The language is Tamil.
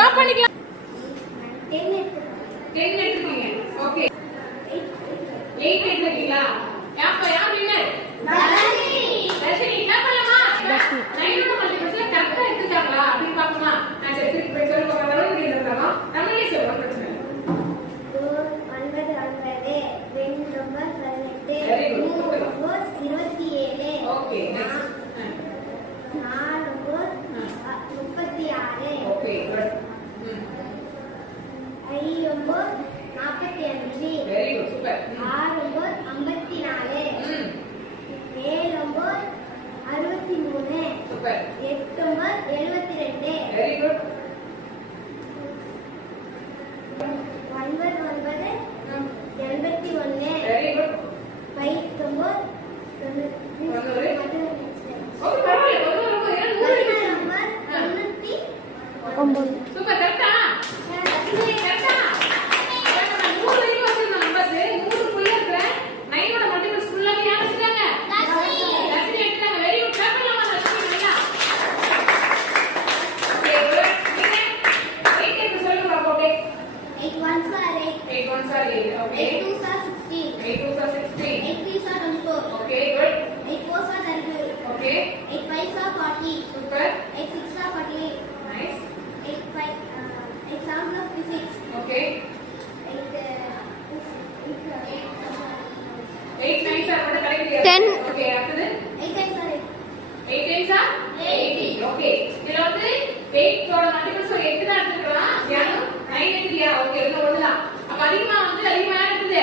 ஸ்டாப் பண்ணிக்கலாம். 10 எடுத்துக்கீங்க. ஓகே 8 எடுத்துக்கீங்களா? யார் வின்னர்? தர்ஷினி. என்ன பண்ணலாமா? 9 மல்டிபிள்ஸ்ல கரெக்ட்டா எடுத்துட்டாங்களா அப்படி பாப்போமா? நான் செக் பண்ணி சொல்ல போறேன். வரவே இல்லைன்றோம். தமிழ்ல சொல்லுங்க பிரச்சனை. 9 9 2 number 18. Very good. 27. Okay next. 4 36. Okay good. 5 45. Very good super. 6 54. 7 63. Super. 8 72. Very good. 9 81. Very good. 5 9 okay பரவாயில்லை. சூப்பர் கரெக்ட்டா? கரெக்ட்டா? நான் 100 வரைக்கும் வச்சிருந்தேன் நம்பர்ஸ். 100 குள்ள இருக்கற 9 ஓட மல்டிபிள்ஸ் ஃபுல்லாவே யார் வச்சிருக்காங்க? தர்ஷினி எடுத்தாங்க. Very good. கிளாப் பண்ணலாமா தர்ஷினி நல்லா? Okay good. நீங்க 8 எடுத்து சொல்லுங்க பாப்போம். 8 1s are 8. 8 1s are 8. Okay. 8 2s are 16. 8 2s are 16. 8 3s are 24. Okay good. 8 4s are 32. Okay. 8 5s are 40. Super. 8 6s are 48. Nice. 8 7s are 56. Okay. 8 8 9s are மட்டும் கரெக்ட். 10. ஓகே அடுத்து 8 10s are 8. 8 10s are 80. Okay. இதுல வந்து 8 ஓட மல்டிபிள்ஸ் 8 தான் எடுத்துக்கலாம். யாரும் 9 எடுக்கலையா? ஓகே இதுல ஒண்ணுதான். அப்ப அதிகமா யார் எடுத்தது?